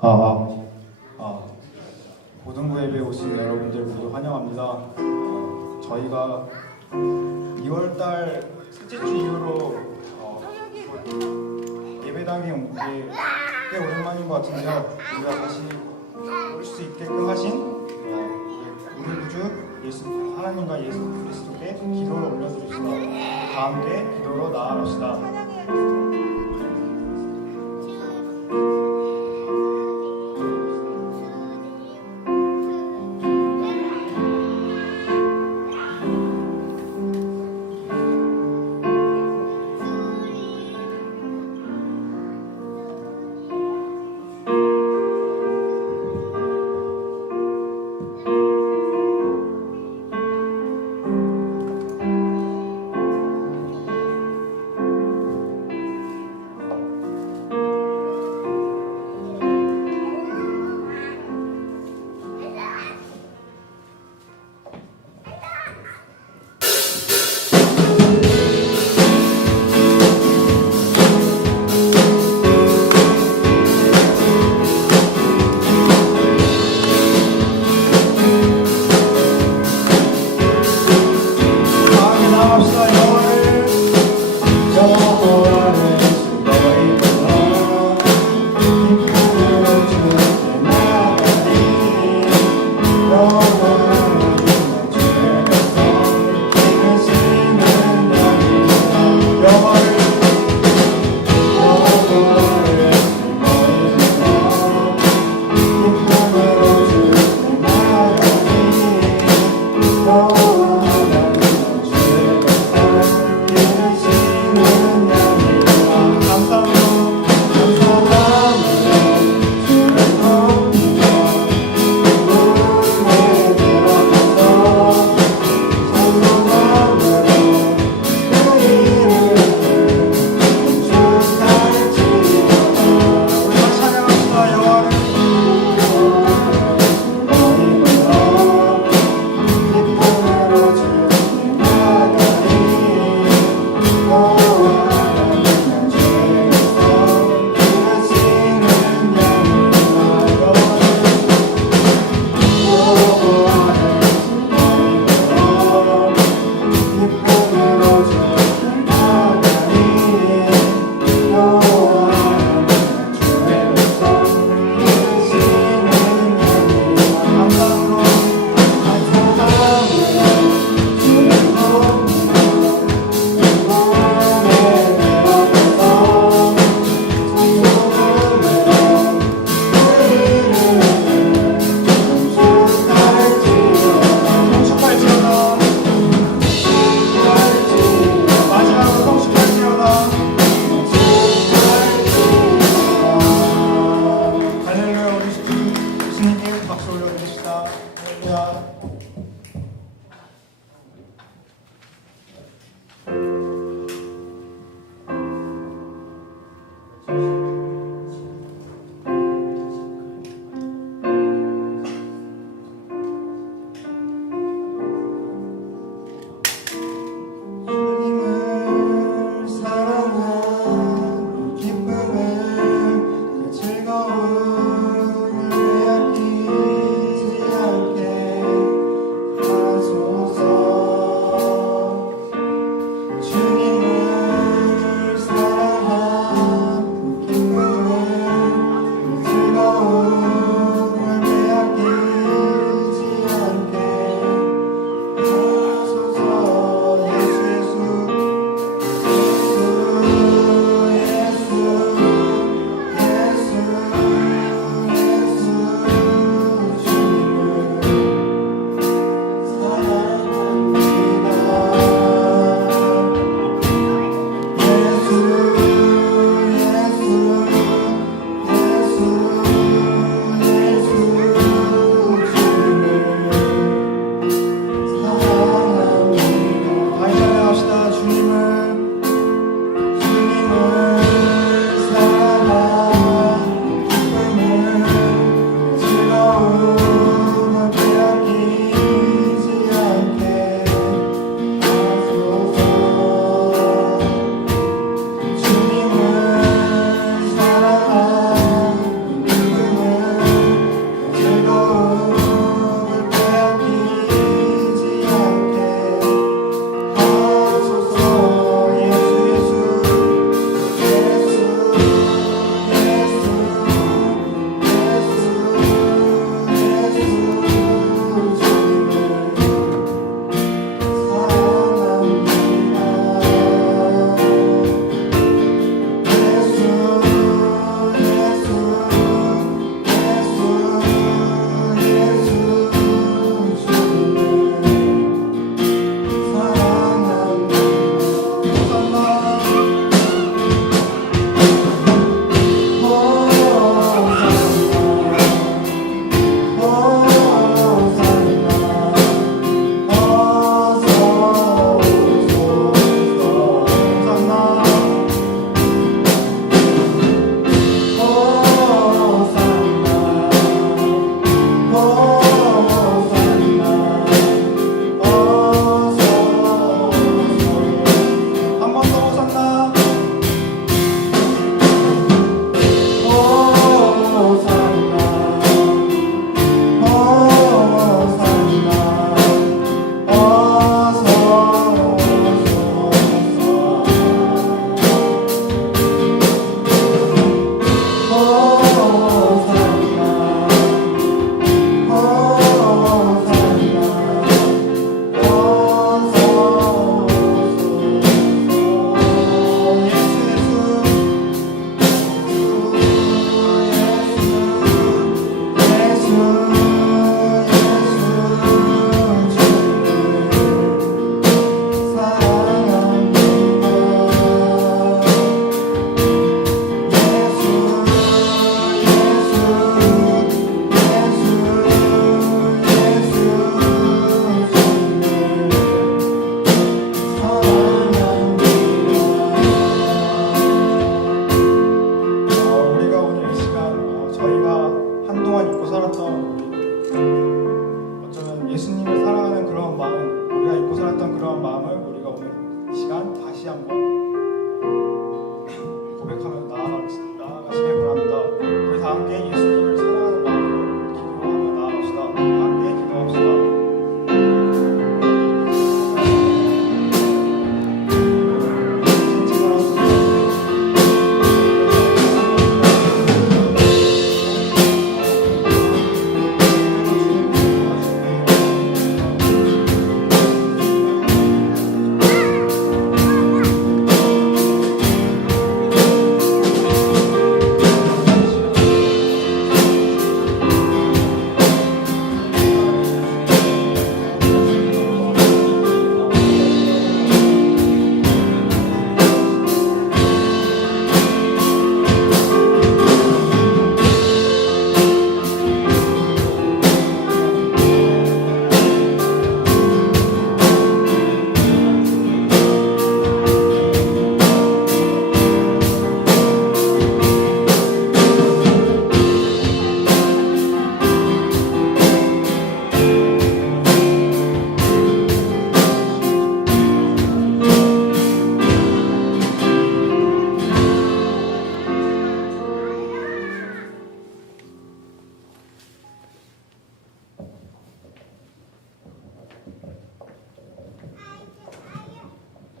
아, 고등부 예배에 오신 여러분들 모두 환영합니다. 저희가 2월달 셋째 주 이후로 예배당에 온 게 꽤 오랜만인 것 같은데요. 우리가 다시 올 수 있게끔 하신 우리 구주 하나님과 예수 그리스도께 기도를 올려드립시다. 다 함께 기도로 나아갑시다.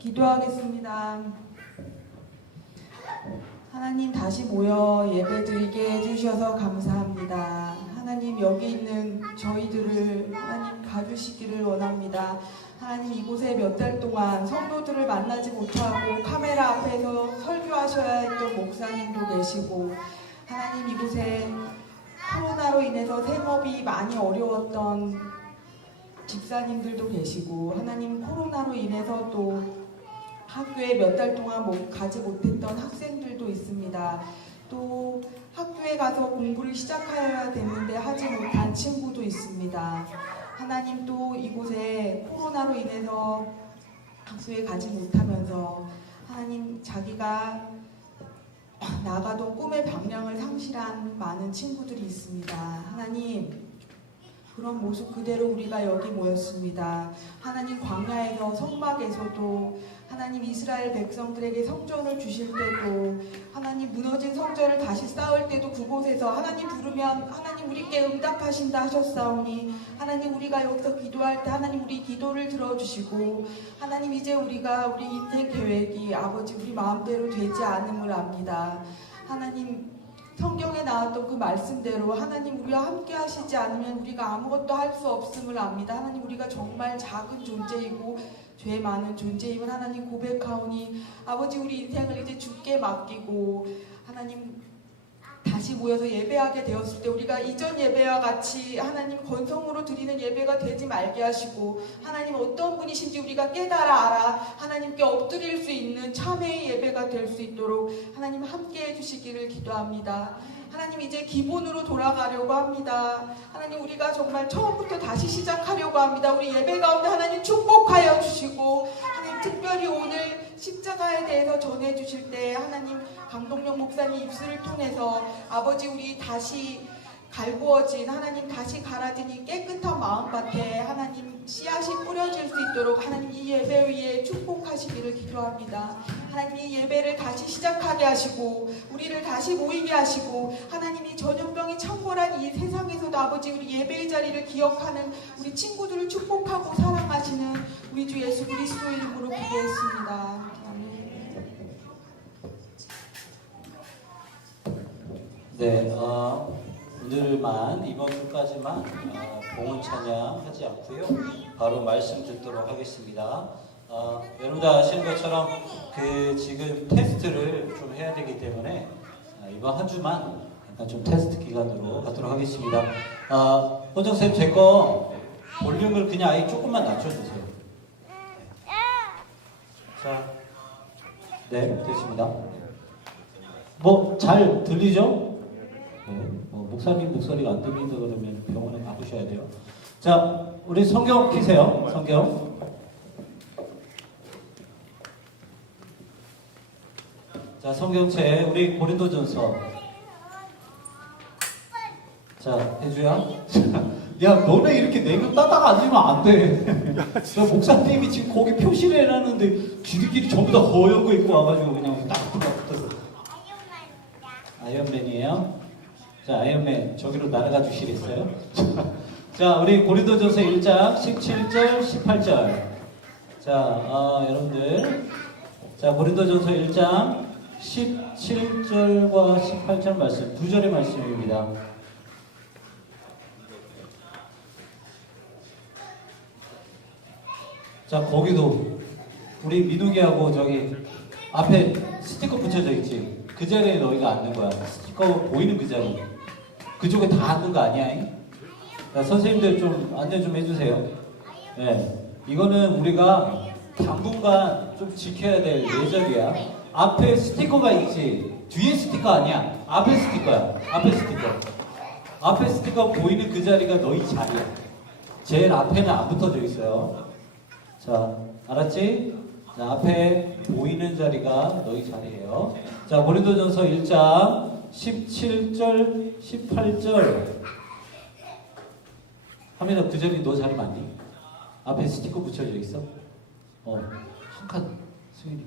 기도하겠습니다. 하나님 다시 모여 예배드리게 해주셔서 감사합니다. 하나님 여기 있는 저희들을 하나님 봐주시기를 원합니다. 하나님 이곳에 몇 달 동안 성도들을 만나지 못하고 카메라 앞에서 설교하셔야 했던 목사님도 계시고 하나님 이곳에 코로나로 인해서 생업이 많이 어려웠던 집사님들도 계시고 하나님 코로나로 인해서 또 학교에 몇 달 동안 가지 못했던 학생들도 있습니다. 또 학교에 가서 공부를 시작해야 됐는데 하지 못한 친구도 있습니다. 하나님 또 이곳에 코로나로 인해서 학교에 가지 못하면서 하나님 자기가 나가던 꿈의 방향을 상실한 많은 친구들이 있습니다. 하나님 그런 모습 그대로 우리가 여기 모였습니다. 하나님 광야에서 성막에서도 하나님 이스라엘 백성들에게 성전을 주실 때도 하나님 무너진 성전을 다시 쌓을 때도 그곳에서 하나님 부르면 하나님 우리께 응답하신다 하셨사오니 하나님 우리가 여기서 기도할 때 하나님 우리 기도를 들어주시고 하나님 이제 우리가 우리 인생 계획이 아버지 우리 마음대로 되지 않음을 압니다. 하나님 성경에 나왔던 그 말씀대로 하나님 우리와 함께 하시지 않으면 우리가 아무것도 할 수 없음을 압니다. 하나님 우리가 정말 작은 존재이고 죄 많은 존재임을 하나님 고백하오니 아버지 우리 인생을 이제 주께 맡기고 하나님 다시 모여서 예배하게 되었을 때 우리가 이전 예배와 같이 하나님 건성으로 드리는 예배가 되지 말게 하시고 하나님 어떤 분이신지 우리가 깨달아 알아 하나님께 엎드릴 수 있는 참회의 예배가 될 수 있도록 하나님 함께 해주시기를 기도합니다. 하나님 이제 기본으로 돌아가려고 합니다. 하나님 우리가 정말 처음부터 다시 시작하려고 합니다. 우리 예배 가운데 하나님 축복하여 주시고 하나님 특별히 오늘 십자가에 대해서 전해주실 때 하나님 강동영 목사님 입술을 통해서 아버지 우리 다시 갈구어진 하나님 다시 갈아진 이 깨끗한 마음밭에 하나님 씨앗이 뿌려질 수 있도록 하나님 이 예배 위에 축복하시기를 기도합니다. 하나님 이 예배를 다시 시작하게 하시고 우리를 다시 모이게 하시고 하나님이 전염병이 창궐한 이 세상에서도 아버지 우리 예배의 자리를 기억하는 우리 친구들을 축복하고 사랑하시는 우리 주 예수 그리스도 이름으로 기도했습니다. 네, 오늘만 이번 주까지만 봉헌 찬양 하지 않고요. 바로 말씀 듣도록 하겠습니다. 여러분들 아시는 것처럼 지금 테스트를 좀 해야 되기 때문에 이번 한 주만 약간 좀 테스트 기간으로 가도록 하겠습니다. 호정쌤 제 거 볼륨을 그냥 아예 조금만 낮춰주세요. 자, 네, 됐습니다. 뭐 잘 들리죠? 네, 목사님 목소리가 안 들린다 그러면 병원에 가보셔야 돼요. 자, 우리 성경 피세요. 성경. 자, 성경책 우리 고린도전서. 자, 혜주야. 야, 너네 이렇게 내면 따다가 앉으면 안 돼. 야, 목사님이 지금 거기 표시를 해놨는데 지들끼리 전부 다 허연 거 입고 와가지고 그냥 딱 붙어서. 아이언맨이에요? 자, 아이언맨 저기로 날아가 주시겠어요? 자, 우리 고린도전서 1장 17절 18절. 자, 여러분들 자, 고린도전서 1장 17절과 18절 말씀 두 절의 말씀입니다. 자, 거기도 우리 민욱이하고 저기 앞에 스티커 붙여져 있지? 그 자리에 너희가 앉는 거야. 스티커 보이는 그 자리. 그쪽에 다 앉는 거 아니야? 자, 선생님들 좀 안내 좀 해주세요. 네, 이거는 우리가 당분간 좀 지켜야 될 예절이야. 앞에 스티커가 있지? 뒤에 스티커 아니야. 앞에 스티커야. 앞에 스티커. 앞에 스티커 보이는 그 자리가 너희 자리야. 제일 앞에는 안 붙어져 있어요. 자, 알았지? 자, 앞에 보이는 자리가 너희 자리예요. 자, 고린도전서 1장 17절, 18절. 하면은 그 자리 너 자리 맞니? 앞에 스티커 붙여져 있어? 한 칸 승인이.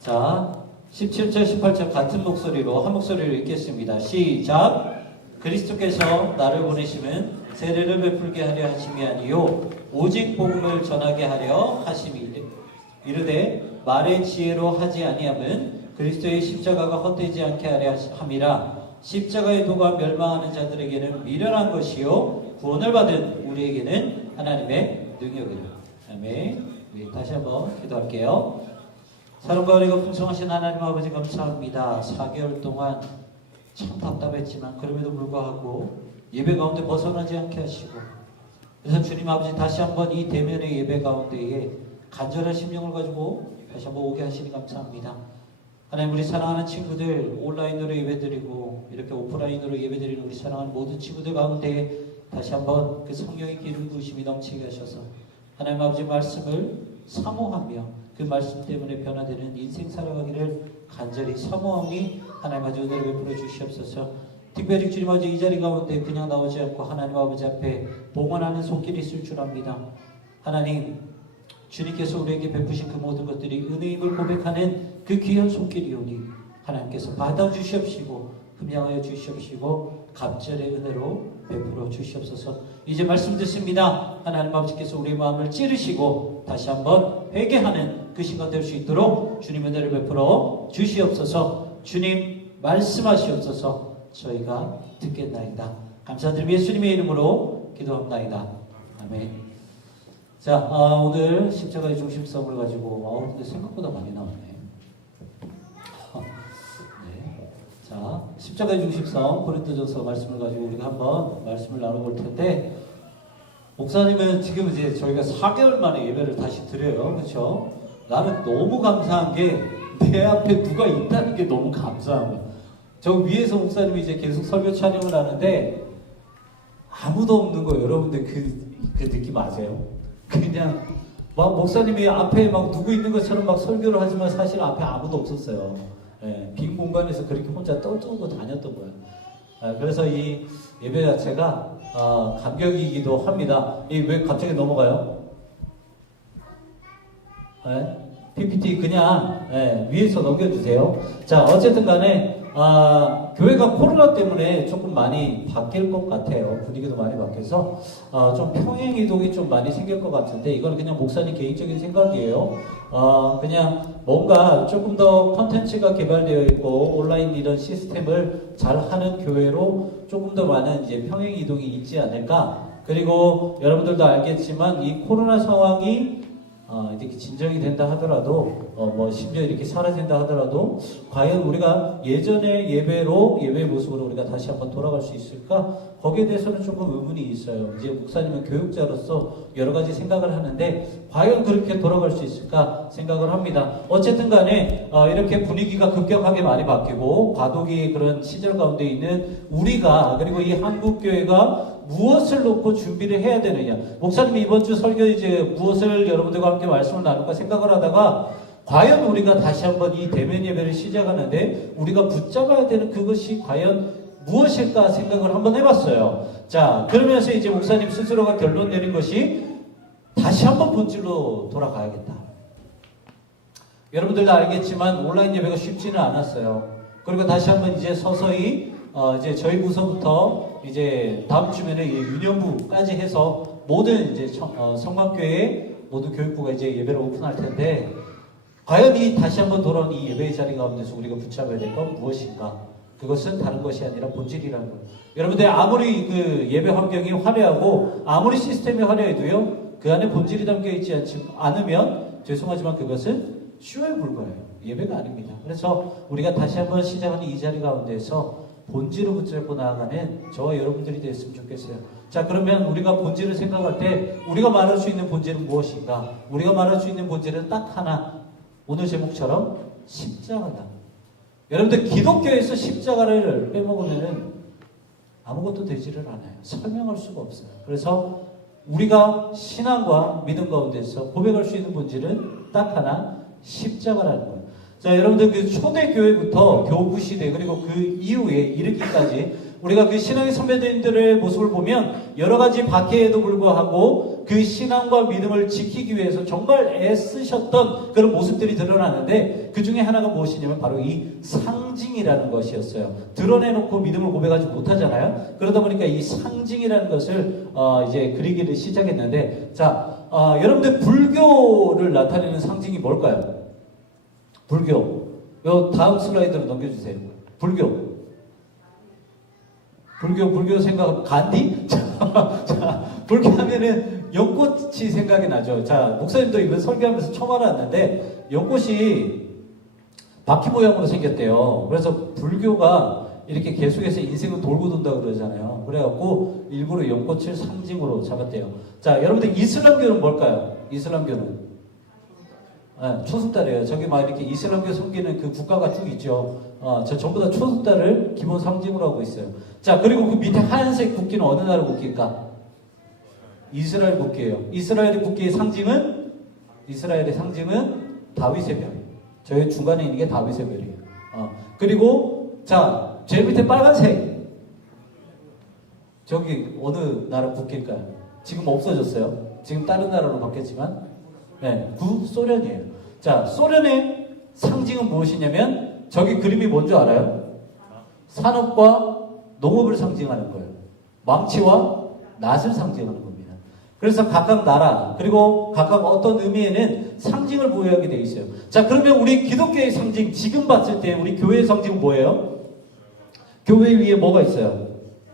자, 17절, 18절 같은 목소리로 한 목소리로 읽겠습니다. 시작. 그리스도께서 나를 보내심은 세례를 베풀게 하려 하심이 아니요 오직 복음을 전하게 하려 하심이 이르되 말의 지혜로 하지 아니함은 그리스도의 십자가가 헛되지 않게 하려 함이라. 십자가의 도가 멸망하는 자들에게는 미련한 것이요 구원을 받은 우리에게는 하나님의 능력이라. 아멘. 우리 다시 한번 기도할게요. 사랑과 은혜가 풍성하신 하나님 아버지 감사합니다. 4개월 동안 참 답답했지만 그럼에도 불구하고 예배 가운데 벗어나지 않게 하시고, 그래서 주님 아버지 다시 한번 이 대면의 예배 가운데에 간절한 심령을 가지고 다시 한번 오게 하시니 감사합니다. 하나님, 우리 사랑하는 친구들 온라인으로 예배드리고 이렇게 오프라인으로 예배드리는 우리 사랑하는 모든 친구들 가운데 다시 한번 그 성령의 기름 부으심이 넘치게 하셔서 하나님 아버지 말씀을 사모하며 그 말씀 때문에 변화되는 인생 살아가기를 간절히 사모하니 하나님 아버지 은혜를 베풀어 주시옵소서. 특별히 주님 아버지 이 자리 가운데 그냥 나오지 않고 하나님 아버지 앞에 봉헌하는 손길이 있을 줄 압니다. 하나님, 주님께서 우리에게 베푸신 그 모든 것들이 은혜임을 고백하는 그 귀한 손길이오니 하나님께서 받아주시옵시고 흠양하여 주시옵시고 갑절의 은혜로 베풀어 주시옵소서. 이제 말씀 듣습니다. 하나님 아버지께서 우리의 마음을 찌르시고 다시 한번 회개하는 그 시간 될 수 있도록 주님 은혜를 베풀어 주시옵소서. 주님 말씀하시옵소서. 저희가 듣겠나이다. 감사드리며 예수님의 이름으로 기도합나이다. 아멘. 자, 오늘 십자가의 중심성을 가지고 근데 생각보다 많이 나왔네. 네. 자, 십자가의 중심성 고린도전서 말씀을 가지고 우리가 한번 말씀을 나눠볼 텐데, 목사님은 지금 이제 저희가 4개월 만에 예배를 다시 드려요. 그렇죠? 나는 너무 감사한 게 내 앞에 누가 있다는 게 너무 감사한 거야. 저 위에서 목사님이 이제 계속 설교 촬영을 하는데 아무도 없는 거예요. 여러분들 그 느낌 아세요? 그냥 막 목사님이 앞에 막 누구 있는 것처럼 막 설교를 하지만 사실 앞에 아무도 없었어요. 예, 빈 공간에서 그렇게 혼자 떨고 다녔던 거예요. 그래서 이 예배 자체가 감격이기도 합니다. 왜 갑자기 넘어가요? 예? PPT 그냥 위에서 넘겨주세요. 자, 어쨌든 간에 교회가 코로나 때문에 조금 많이 바뀔 것 같아요. 분위기도 많이 바뀌어서 좀 평행 이동이 좀 많이 생길 것 같은데, 이거는 그냥 목사님 개인적인 생각이에요. 그냥 뭔가 조금 더 컨텐츠가 개발되어 있고 온라인 이런 시스템을 잘 하는 교회로 조금 더 많은 이제 평행 이동이 있지 않을까. 그리고 여러분들도 알겠지만 이 코로나 상황이 이렇게 진정이 된다 하더라도 뭐 심지어 이렇게 사라진다 하더라도 과연 우리가 예전의 예배의 모습으로 우리가 다시 한번 돌아갈 수 있을까? 거기에 대해서는 조금 의문이 있어요. 이제 목사님은 교육자로서 여러 가지 생각을 하는데 과연 그렇게 돌아갈 수 있을까 생각을 합니다. 어쨌든 간에 이렇게 분위기가 급격하게 많이 바뀌고 과도기 그런 시절 가운데 있는 우리가, 그리고 이 한국교회가 무엇을 놓고 준비를 해야 되느냐. 목사님이 이번 주 설교 이제 무엇을 여러분들과 함께 말씀을 나눌까 생각을 하다가 과연 우리가 다시 한번 이 대면 예배를 시작하는데 우리가 붙잡아야 되는 그것이 과연 무엇일까 생각을 한번 해봤어요. 자, 그러면서 이제 목사님 스스로가 결론 내린 것이 다시 한번 본질로 돌아가야겠다. 여러분들도 알겠지만 온라인 예배가 쉽지는 않았어요. 그리고 다시 한번 이제 서서히 이제 저희 부서부터 이제 다음 주면에 유년부까지 해서 모든 이제 성막교회 모든 교육부가 이제 예배를 오픈할 텐데, 과연 이 다시 한번 돌아온 이 예배의 자리 가운데서 우리가 붙잡아야 될 건 무엇인가? 그것은 다른 것이 아니라 본질이라는 거예요. 여러분들 아무리 그 예배 환경이 화려하고 아무리 시스템이 화려해도요, 그 안에 본질이 담겨 있지 않으면 죄송하지만 그것은 쇼에 불과해요. 예배가 아닙니다. 그래서 우리가 다시 한번 시작하는 이 자리 가운데서 본질을 붙잡고 나아가는 저와 여러분들이 됐으면 좋겠어요. 자, 그러면 우리가 본질을 생각할 때 우리가 말할 수 있는 본질은 무엇인가? 우리가 말할 수 있는 본질은 딱 하나. 오늘 제목처럼 십자가다. 여러분들 기독교에서 십자가를 빼먹으면 아무것도 되지를 않아요. 설명할 수가 없어요. 그래서 우리가 신앙과 믿음 가운데서 고백할 수 있는 본질은 딱 하나, 십자가라는 거예요. 자, 여러분들 그 초대교회부터 교부 시대 그리고 그 이후에 이르기까지 우리가 그 신앙의 선배들의 모습을 보면 여러 가지 박해에도 불구하고 그 신앙과 믿음을 지키기 위해서 정말 애쓰셨던 그런 모습들이 드러나는데 그 중에 하나가 무엇이냐면 바로 이 상징이라는 것이었어요. 드러내놓고 믿음을 고백하지 못하잖아요. 그러다 보니까 이 상징이라는 것을 이제 그리기를 시작했는데, 자, 여러분들 불교를 나타내는 상징이 뭘까요? 불교. 요 다음 슬라이드로 넘겨주세요. 불교 생각, 간디? 자, 불교 하면은 연꽃이 생각이 나죠. 자, 목사님도 이번 설교하면서 처음 알았는데, 연꽃이 바퀴 모양으로 생겼대요. 그래서 불교가 이렇게 계속해서 인생은 돌고 돈다 그러잖아요. 그래갖고 일부러 연꽃을 상징으로 잡았대요. 자, 여러분들 이슬람교는 뭘까요? 이슬람교는? 네, 초승달이에요. 저기 막 이렇게 이슬람교 섬기는 그 국가가 쭉 있죠. 저 전부 다 초승달을 기본 상징으로 하고 있어요. 자, 그리고 그 밑에 하얀색 국기는 어느 나라 국기일까? 이스라엘 국기예요. 이스라엘의 국기의 상징은 다윗의 별. 저희 중간에 있는 게 다윗의 별이에요. 그리고 자, 제일 밑에 빨간색. 저기 어느 나라 국기일까요? 지금 없어졌어요. 지금 다른 나라로 바뀌었지만, 네, 구소련이에요. 자, 소련의 상징은 무엇이냐면 저기 그림이 뭔지 알아요? 산업과 농업을 상징하는 거예요. 망치와 낫을 상징하는 겁니다. 그래서 각각 나라 그리고 각각 어떤 의미에는 상징을 부여하게 돼 있어요. 자, 그러면 우리 기독교의 상징, 지금 봤을 때 우리 교회의 상징은 뭐예요? 교회 위에 뭐가 있어요?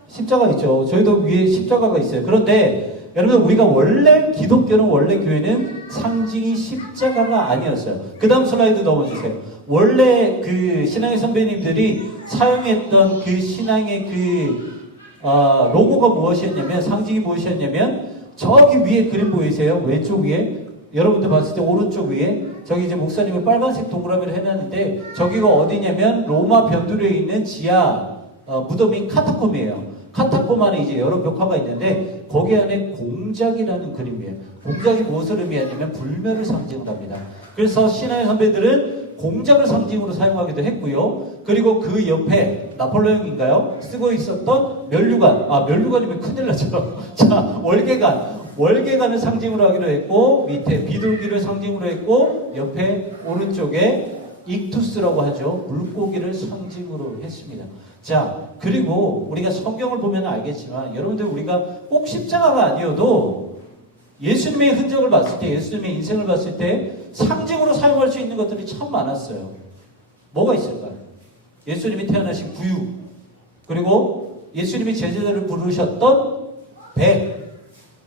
십자가 있죠. 저희도 위에 십자가가 있어요. 그런데 여러분, 우리가 원래 기독교는, 원래 교회는 상징이 십자가가 아니었어요. 그 다음 슬라이드 넘어주세요. 원래 그 신앙의 선배님들이 사용했던 그 신앙의 로고가 무엇이었냐면, 상징이 무엇이었냐면, 저기 위에 그림 보이세요? 왼쪽 위에? 여러분들 봤을 때 오른쪽 위에? 저기 이제 목사님이 빨간색 동그라미를 해놨는데, 저기가 어디냐면, 로마 변두리에 있는 지하 무덤인 카타콤이에요. 카타콤 안에 이제 여러 벽화가 있는데 거기 안에 공작이라는 그림이에요. 공작이 무엇을 의미하냐면 불멸을 상징을 합니다. 그래서 신앙의 선배들은 공작을 상징으로 사용하기도 했고요. 그리고 그 옆에 나폴레옹인가요? 쓰고 있었던 면류관. 면류관이면 큰일 나죠. 자, 월계관을 상징으로 하기로 했고, 밑에 비둘기를 상징으로 했고, 옆에 오른쪽에 익투스라고 하죠. 물고기를 상징으로 했습니다. 자, 그리고 우리가 성경을 보면 알겠지만, 여러분들 우리가 꼭 십자가가 아니어도 예수님의 흔적을 봤을 때, 예수님의 인생을 봤을 때 상징으로 사용할 수 있는 것들이 참 많았어요. 뭐가 있을까요? 예수님이 태어나신 구유, 그리고 예수님이 제자들을 부르셨던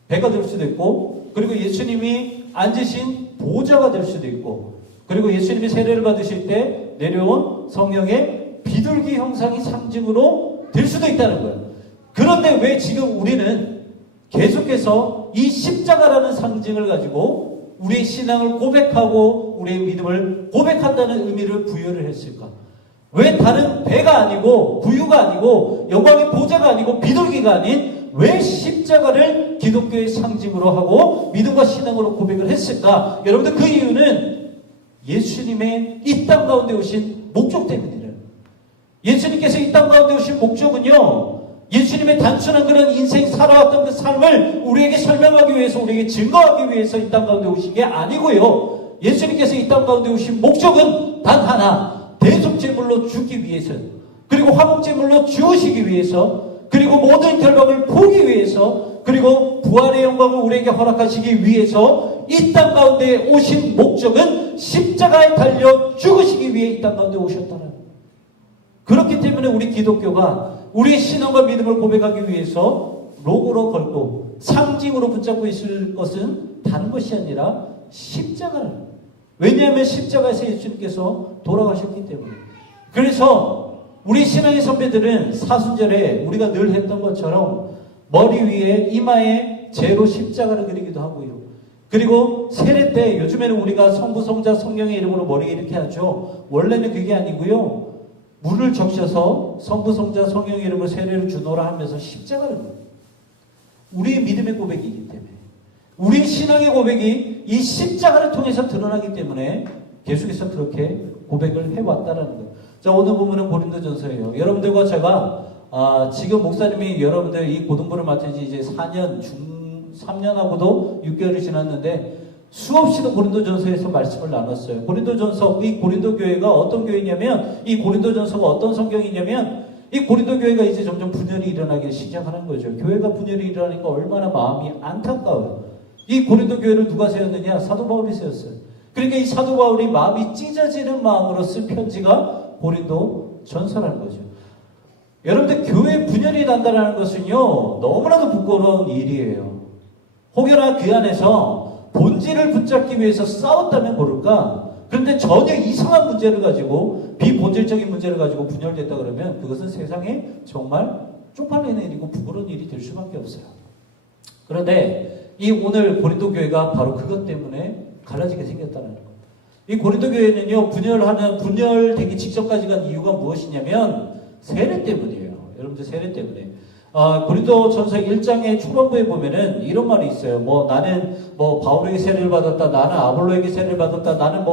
배가 될 수도 있고, 그리고 예수님이 앉으신 보좌가 될 수도 있고, 그리고 예수님이 세례를 받으실 때 내려온 성령의 비둘기 형상이 상징으로 될 수도 있다는 거예요. 그런데 왜 지금 우리는 계속해서 이 십자가라는 상징을 가지고 우리의 신앙을 고백하고 우리의 믿음을 고백한다는 의미를 부여를 했을까? 왜 다른 배가 아니고 구유가 아니고 영광의 보좌가 아니고 비둘기가 아닌 왜 십자가를 기독교의 상징으로 하고 믿음과 신앙으로 고백을 했을까? 여러분들, 그 이유는 예수님의 이 땅 가운데 오신 목적 때문이에요. 예수님께서 이 땅 가운데 오신 목적은요, 예수님의 단순한 그런 인생 살아왔던 그 삶을 우리에게 설명하기 위해서, 우리에게 증거하기 위해서 이 땅 가운데 오신 게 아니고요. 예수님께서 이 땅 가운데 오신 목적은 단 하나, 대속제물로 죽기 위해서, 그리고 화목제물로 죽으시기 위해서, 그리고 모든 결박을 보기 위해서, 그리고 부활의 영광을 우리에게 허락하시기 위해서 이 땅 가운데 오신 목적은 십자가에 달려 죽으시기 위해 이 땅 가운데 오셨다는. 그렇기 때문에 우리 기독교가 우리의 신앙과 믿음을 고백하기 위해서 로고로 걸고 상징으로 붙잡고 있을 것은 다른 것이 아니라 십자가를. 왜냐하면 십자가에서 예수님께서 돌아가셨기 때문에. 그래서 우리 신앙의 선배들은 사순절에 우리가 늘 했던 것처럼 머리 위에 이마에 재로 십자가를 그리기도 하고요. 그리고 세례 때, 요즘에는 우리가 성부, 성자, 성령의 이름으로 머리에 이렇게 하죠. 원래는 그게 아니고요. 물을 적셔서 성부, 성자, 성령의 이름으로 세례를 주노라 하면서 십자가를 그려요. 우리의 믿음의 고백이기 때문에, 우리 신앙의 고백이 이 십자가를 통해서 드러나기 때문에 계속해서 그렇게 고백을 해왔다는 거예요. 자, 오늘 보면은 고린도전서예요. 여러분들과 제가 지금 목사님이 여러분들 이 고등부를 맡은 지 이제 4년 3년하고도 6개월이 지났는데 수없이도 고린도전서에서 말씀을 나눴어요. 고린도전서, 이 고린도 교회가 어떤 교회냐면, 이 고린도전서가 어떤 성경이냐면, 이 고린도 교회가 이제 점점 분열이 일어나기 시작하는 거죠. 교회가 분열이 일어나니까 얼마나 마음이 안타까워요. 이 고린도 교회를 누가 세웠느냐? 사도 바울이 세웠어요. 그러니까 이 사도 바울이 마음이 찢어지는 마음으로 쓴 편지가 고린도 전서라는 거죠. 여러분들 교회 분열이 난다는 것은요, 너무나도 부끄러운 일이에요. 혹여나 그 안에서 본질을 붙잡기 위해서 싸웠다면 모를까? 그런데 전혀 이상한 문제를 가지고, 비본질적인 문제를 가지고 분열됐다 그러면 그것은 세상에 정말 쪽팔리는 일이고 부끄러운 일이 될 수밖에 없어요. 그런데 이 오늘 고린도 교회가 바로 그것 때문에 갈라지게 생겼다는 것. 이 고린도 교회는요, 분열되기 직전까지 간 이유가 무엇이냐면 세례 때문이에요. 여러분들 세례 때문에. 고린도 전서 1장의 초반부에 보면은 이런 말이 있어요. 나는 바울에게 세례를 받았다. 나는 아볼로에게 세례를 받았다. 나는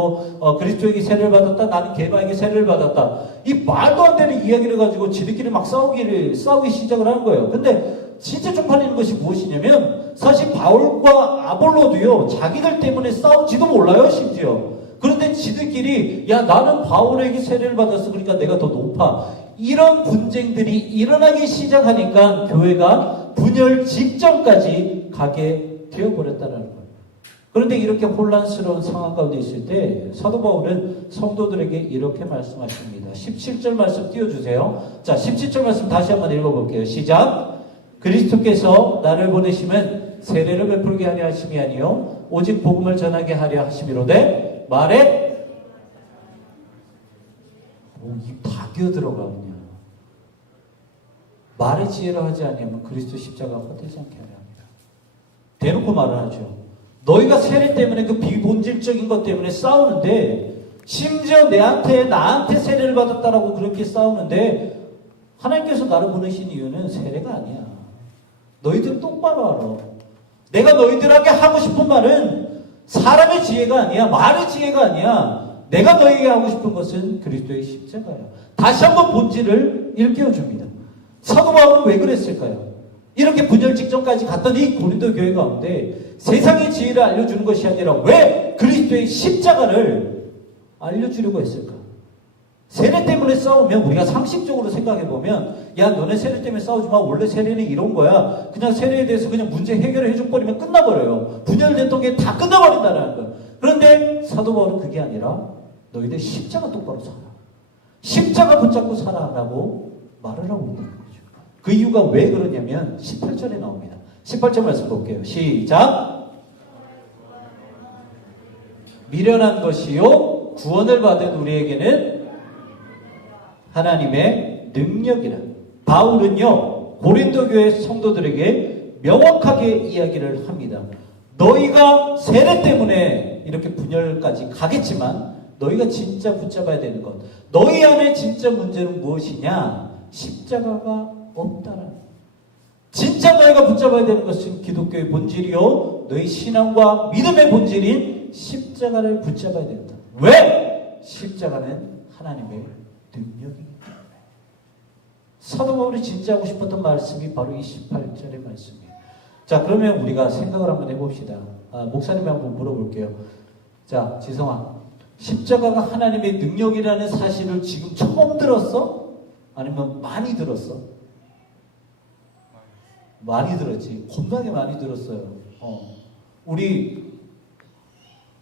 그리스도에게 세례를 받았다. 나는 게바에게 세례를 받았다. 이 말도 안 되는 이야기를 가지고 지들끼리 막 싸우기 시작을 하는 거예요. 근데 진짜 쪽팔리는 것이 무엇이냐면 사실 바울과 아볼로도요, 자기들 때문에 싸운지도 몰라요, 심지어. 그런데 지들끼리 야, 나는 바울에게 세례를 받았어. 그러니까 내가 더 높아. 이런 분쟁들이 일어나기 시작하니까 교회가 분열 직전까지 가게 되어버렸다는 거예요. 그런데 이렇게 혼란스러운 상황 가운데 있을 때 사도 바울은 성도들에게 이렇게 말씀하십니다. 17절 말씀 띄워주세요. 자, 17절 말씀 다시 한번 읽어볼게요. 시작. 그리스도께서 나를 보내심은 세례를 베풀게 하려 하심이 아니요 오직 복음을 전하게 하려 하심이로되 말에 다 끼어들어가 그냥. 말의 지혜로 하지 않으면 그리스도 십자가가 헛되지 않게 하려 합니다. 대놓고 말을 하죠. 너희가 세례 때문에 그 비본질적인 것 때문에 싸우는데 심지어 나한테 세례를 받았다라고 그렇게 싸우는데 하나님께서 나를 보내신 이유는 세례가 아니야. 너희들 똑바로 알아. 내가 너희들에게 하고 싶은 말은 사람의 지혜가 아니야. 말의 지혜가 아니야. 내가 너희에게 하고 싶은 것은 그리스도의 십자가야. 다시 한번 본질을 일깨워줍니다. 사도 바울은 왜 그랬을까요? 이렇게 분열 직전까지 갔던 이 고린도 교회 가운데 세상의 지혜를 알려주는 것이 아니라 왜 그리스도의 십자가를 알려주려고 했을까? 세례 때문에 싸우면 우리가 상식적으로 생각해보면 야, 너네 세례 때문에 싸우지 마. 원래 세례는 이런 거야. 그냥 세례에 대해서 그냥 문제 해결을 해줘버리면 끝나버려요. 분열됐던 게 다 끝나버린다는 거야. 그런데 사도 바울은 그게 아니라 너희들 십자가 똑바로 살아. 십자가 붙잡고 살아라고 말을 하고 있는 거죠. 그 이유가 왜 그러냐면 18절에 나옵니다. 18절 말씀 볼게요. 시작. 미련한 것이요 구원을 받은 우리에게는 하나님의 능력이라. 바울은요 고린도 교회 성도들에게 명확하게 이야기를 합니다. 너희가 세례 때문에 이렇게 분열까지 가겠지만 너희가 진짜 붙잡아야 되는 것, 너희 안에 진짜 문제는 무엇이냐? 십자가가 없다라. 진짜 너희가 붙잡아야 되는 것은 기독교의 본질이요 너희 신앙과 믿음의 본질인 십자가를 붙잡아야 된다. 왜? 십자가는 하나님의 능력이기 때문에. 사도 바울이 진짜 하고 싶었던 말씀이 바로 이 18절의 말씀이에요. 자, 그러면 우리가 생각을 한번 해봅시다. 목사님이 한번 물어볼게요. 자, 지성아, 십자가가 하나님의 능력이라는 사실을 지금 처음 들었어? 아니면 많이 들었어? 많이 들었지. 겁나게 많이 들었어요. 우리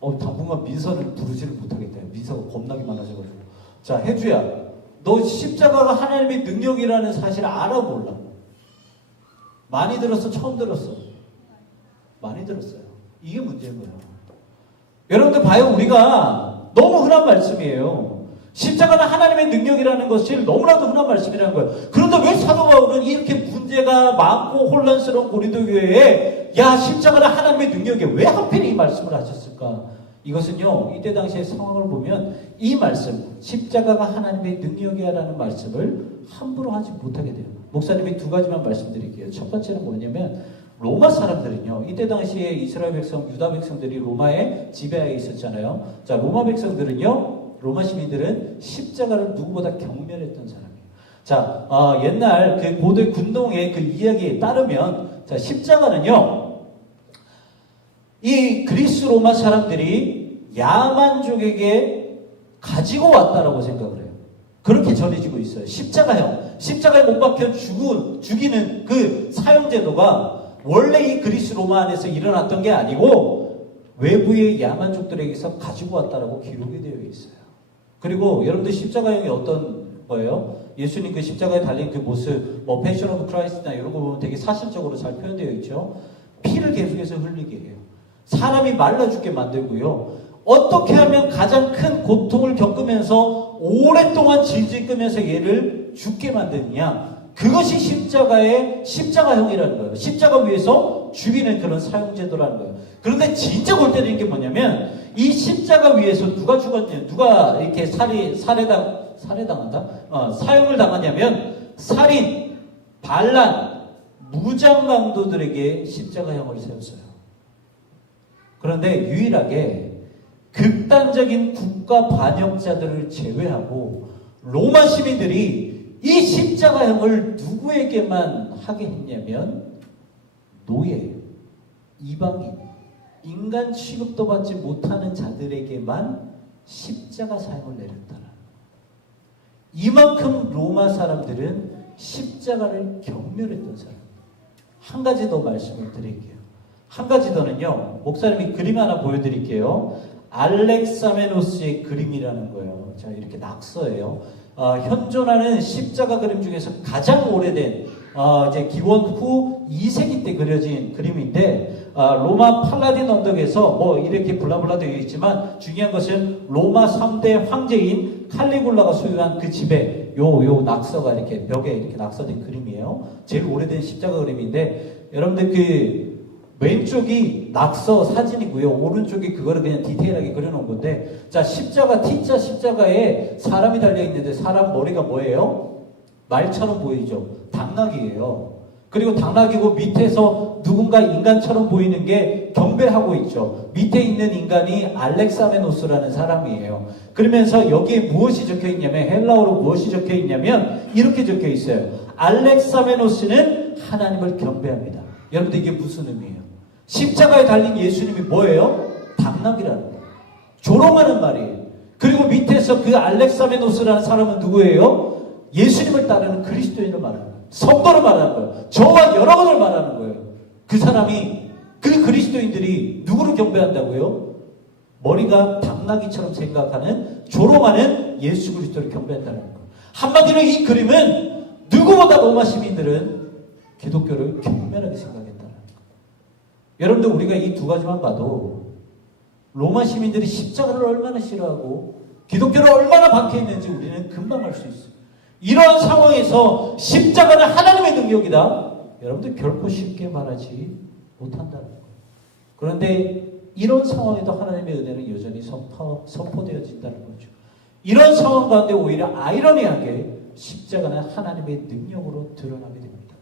당분간 민서를 부르지를 못하겠다. 민서가 겁나게 많아져가지고. 자, 혜주야, 너 십자가가 하나님의 능력이라는 사실 알아 몰라? 많이 들었어? 처음 들었어? 많이 들었어요. 이게 문제인 거예요. 여러분들 봐요. 우리가 너무 흔한 말씀이에요. 십자가는 하나님의 능력이라는 것이 너무나도 흔한 말씀이라는 거예요. 그런데 왜 사도 바울은 이렇게 문제가 많고 혼란스러운 고린도 교회에 야, 십자가는 하나님의 능력이야. 왜 하필 이 말씀을 하셨을까? 이것은요, 이때 당시의 상황을 보면 이 말씀, 십자가가 하나님의 능력이야라는 말씀을 함부로 하지 못하게 돼요. 목사님이 두 가지만 말씀드릴게요. 첫 번째는 뭐냐면 로마 사람들은요, 이때 당시에 이스라엘 백성, 유다 백성들이 로마의 지배하에 있었잖아요. 자, 로마 백성들은요, 로마 시민들은 십자가를 누구보다 경멸했던 사람이에요. 자, 옛날 그 고대 군동의 그 이야기에 따르면, 자, 십자가는요, 이 그리스 로마 사람들이 야만족에게 가지고 왔다라고 생각을 해요. 그렇게 전해지고 있어요. 십자가에 못 박혀 죽이는 그 사형제도가 원래 이 그리스 로마 안에서 일어났던 게 아니고 외부의 야만족들에게서 가지고 왔다라고 기록이 되어 있어요. 그리고 여러분들 십자가형이 어떤 거예요? 예수님 그 십자가에 달린 그 모습, 뭐 패션 오브 크라이스트나 이런 거 보면 되게 사실적으로 잘 표현되어 있죠. 피를 계속해서 흘리게 해요. 사람이 말라 죽게 만들고요. 어떻게 하면 가장 큰 고통을 겪으면서 오랫동안 질질 끄면서 얘를 죽게 만드느냐. 그것이 십자가형이라는 거예요. 십자가 위에서 죽이는 그런 사형제도라는 거예요. 그런데 진짜 골 때리는 게 뭐냐면 이 십자가 위에서 누가 죽었냐, 누가 이렇게 사형을 당하냐면 살인, 반란, 무장 강도들에게 십자가형을 세웠어요. 그런데 유일하게 극단적인 국가 반역자들을 제외하고 로마 시민들이 이 십자가형을 누구에게만 하게 했냐면 노예, 이방인, 인간 취급도 받지 못하는 자들에게만 십자가 사형을 내렸다는 이만큼 로마 사람들은 십자가를 경멸했던 사람. 한 가지 더 말씀을 드릴게요. 한 가지 더는요, 목사님이 그림 하나 보여드릴게요. 알렉사메노스의 그림이라는 거예요. 자, 이렇게 낙서예요. 현존하는 십자가 그림 중에서 가장 오래된 이제 기원 후 2세기 때 그려진 그림인데 로마 팔라딘 언덕에서 뭐 이렇게 블라블라 되어 있지만 중요한 것은 로마 3대 황제인 칼리굴라가 소유한 그 집에 요 낙서가 이렇게 벽에 이렇게 낙서된 그림이에요. 제일 오래된 십자가 그림인데 여러분들 그 왼쪽이 낙서 사진이고요. 오른쪽이 그거를 그냥 디테일하게 그려놓은 건데 자 십자가 T자 십자가에 사람이 달려있는데 사람 머리가 뭐예요? 말처럼 보이죠. 당나귀예요. 그리고 당나귀고 밑에서 누군가 인간처럼 보이는 게 경배하고 있죠. 밑에 있는 인간이 알렉사메노스라는 사람이에요. 그러면서 여기에 무엇이 적혀있냐면 헬라어로 무엇이 적혀있냐면 이렇게 적혀있어요. 알렉사메노스는 하나님을 경배합니다. 여러분들 이게 무슨 의미예요? 십자가에 달린 예수님이 뭐예요? 당나귀라는 거예요. 조롱하는 말이에요. 그리고 밑에서 그 알렉사메노스라는 사람은 누구예요? 예수님을 따르는 그리스도인을 말하는 거예요. 성도를 말하는 거예요. 저와 여러분을 말하는 거예요. 그 사람이 그 그리스도인들이 누구를 경배한다고요? 머리가 당나귀처럼 생각하는 조롱하는 예수 그리스도를 경배한다는 거예요. 한마디로 이 그림은 누구보다 로마 시민들은 기독교를 경멸하게 생각했다는 거예요. 여러분들 우리가 이 두 가지만 봐도 로마 시민들이 십자가를 얼마나 싫어하고 기독교를 얼마나 박해했는지 우리는 금방 알 수 있어요. 이러한 상황에서 십자가는 하나님의 능력이다. 여러분들 결코 쉽게 말하지 못한다는 거예요. 그런데 이런 상황에도 하나님의 은혜는 여전히 선포되어진다는 거죠. 이런 상황 가운데 오히려 아이러니하게 십자가는 하나님의 능력으로 드러나게 됩니다.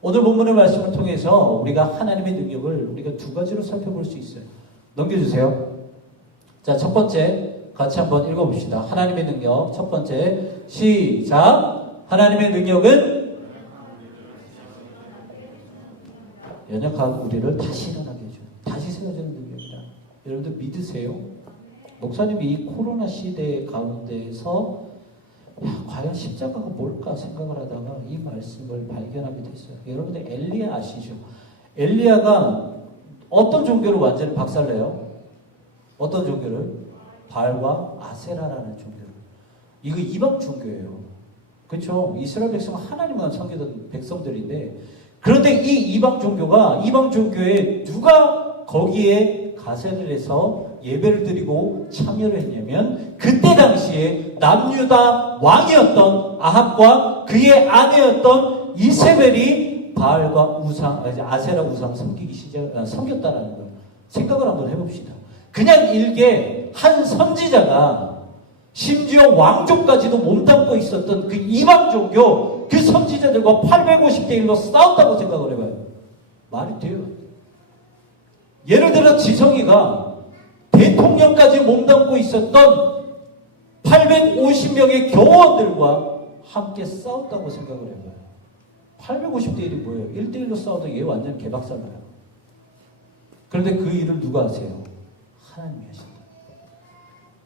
오늘 본문의 말씀을 통해서 우리가 하나님의 능력을 우리가 두 가지로 살펴볼 수 있어요. 넘겨주세요. 자, 첫 번째 같이 한번 읽어봅시다. 하나님의 능력 첫 번째 시작. 하나님의 능력은 연약한 우리를 다시 일어나게 해줘요. 다시 세워주는 능력이다. 여러분들 믿으세요? 목사님이 이 코로나 시대 가운데서 과연 십자가가 뭘까 생각을 하다가 이 말씀을 발견하게 됐어요. 여러분들 엘리야 아시죠? 엘리야가 어떤 종교를 완전히 박살내요? 어떤 종교를? 바알과 아세라라는 종교를. 이거 이방 종교예요. 그렇죠? 이스라엘 백성은 하나님만 섬기던 백성들인데 그런데 이 이방 종교에 누가 거기에 가세를 해서 예배를 드리고 참여를 했냐면 그때 당시에 남유다 왕이었던 아합과 그의 아내였던 이세벨이 바알과 아세라 우상 섬겼다라는 걸 생각을 한번 해봅시다. 그냥 일개 한 선지자가 심지어 왕족까지도 몸담고 있었던 그 이방 종교 그 선지자들과 850대 1로 싸웠다고 생각을 해봐요. 말이 돼요? 예를 들어 지성이가 대통령까지 몸담고 있었던 850명의 교원들과 함께 싸웠다고 생각을 해봐요. 850대 1이 뭐예요? 1대1로 싸워도 얘 완전 개박살나요. 그런데 그 일을 누가 하세요? 하나님이 하신다.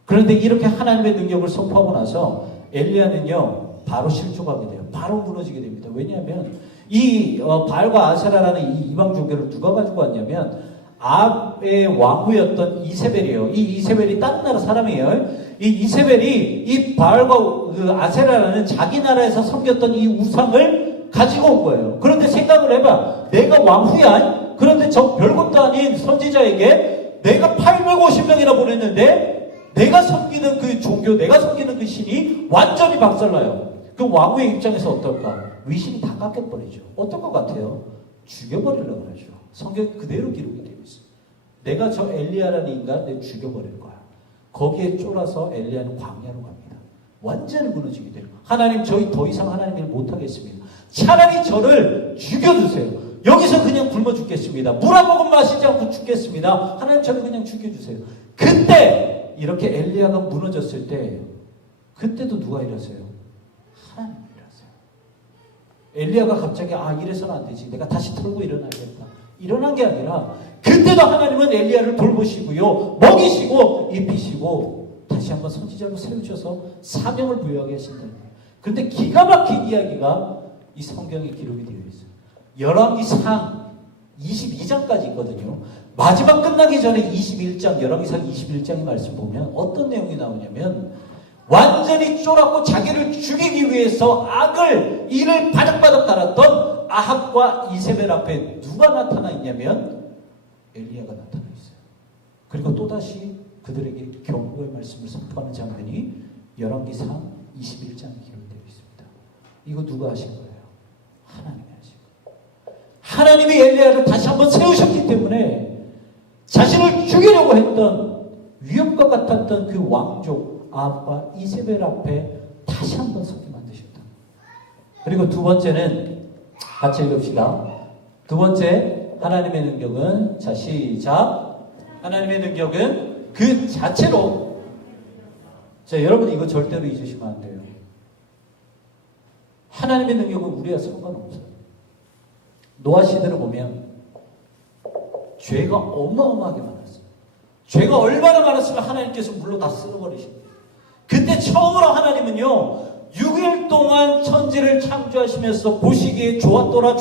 그런데 이렇게 하나님의 능력을 선포하고 나서 엘리야는요 바로 실족하게 돼요. 바로 무너지게 됩니다. 왜냐하면 이 바알과 아세라라는 이 이방 종교를 누가 가지고 왔냐면 아합의 왕후였던 이세벨이에요. 이 이세벨이 다른 나라 사람이에요. 이 이세벨이 이 바알과 그 아세라라는 자기 나라에서 섬겼던 이 우상을 가지고 온 거예요. 그런데 생각을 해봐. 내가 왕후야. 그런데 저 별것도 아닌 선지자에게 내가 850명이나 보냈는데 내가 섬기는 그 종교, 내가 섬기는 그 신이 완전히 박살나요. 그 왕후의 입장에서 어떨까? 위신이 다 깎여버리죠. 어떨 것 같아요? 죽여버리려고 하죠. 성경 그대로 기록이 되어 있어요. 내가 저 엘리야라는 인간 내가 죽여버릴 거야. 거기에 쫄아서 엘리야는 광야로 갑니다. 완전히 무너지게 돼요. 하나님 저희 더 이상 하나님 일 못하겠습니다. 차라리 저를 죽여주세요. 여기서 그냥 굶어 죽겠습니다. 물 한 모금 마시지 않고 죽겠습니다. 하나님 저를 그냥 죽여주세요. 그때 이렇게 엘리야가 무너졌을 때 그때도 누가 일하세요? 하나님이 일하세요. 엘리야가 갑자기 이래서는 안 되지. 내가 다시 털고 일어나야겠다. 일어난 게 아니라 그때도 하나님은 엘리야를 돌보시고요. 먹이시고 입히시고 다시 한번 선지자로 세우셔서 사명을 부여하게 하신다는 거예요. 그런데 기가 막힌 이야기가 이 성경에 기록이 되어 있어요. 열왕기상 22장까지 있거든요. 마지막 끝나기 전에 21장, 열왕기상 21장의 말씀 보면 어떤 내용이 나오냐면 완전히 쫄았고 자기를 죽이기 위해서 이를 바닥바닥 달았던 아합과 이세벨 앞에 누가 나타나 있냐면 엘리야가 나타나 있어요. 그리고 또다시 그들에게 경고의 말씀을 선포하는 장면이 열왕기상 21장에 기록되어 있습니다. 이거 누가 하신 거예요? 하나님이 하신 거예요. 하나님이 엘리야를 다시 한번 세우셨기 때문에 자신을 죽이려고 했던 위협과 같았던 그 왕족 아합과 이세벨 앞에 다시 한번 서게 만드셨다. 그리고 두 번째는 같이 읽읍시다. 두 번째 하나님의 능력은 자 시작. 하나님의 능력은 그 자체로 자 여러분 이거 절대로 잊으시면 안 돼요. 하나님의 능력은 우리와 상관없어요. 노아 시대를 보면 죄가 어마어마하게 많았어요. 죄가 얼마나 많았으면 하나님께서 물로 다 쓸어버리십니다. 그때 처음으로 하나님은요 6일 동안 천지를 창조하시면서 보시기에 좋았더라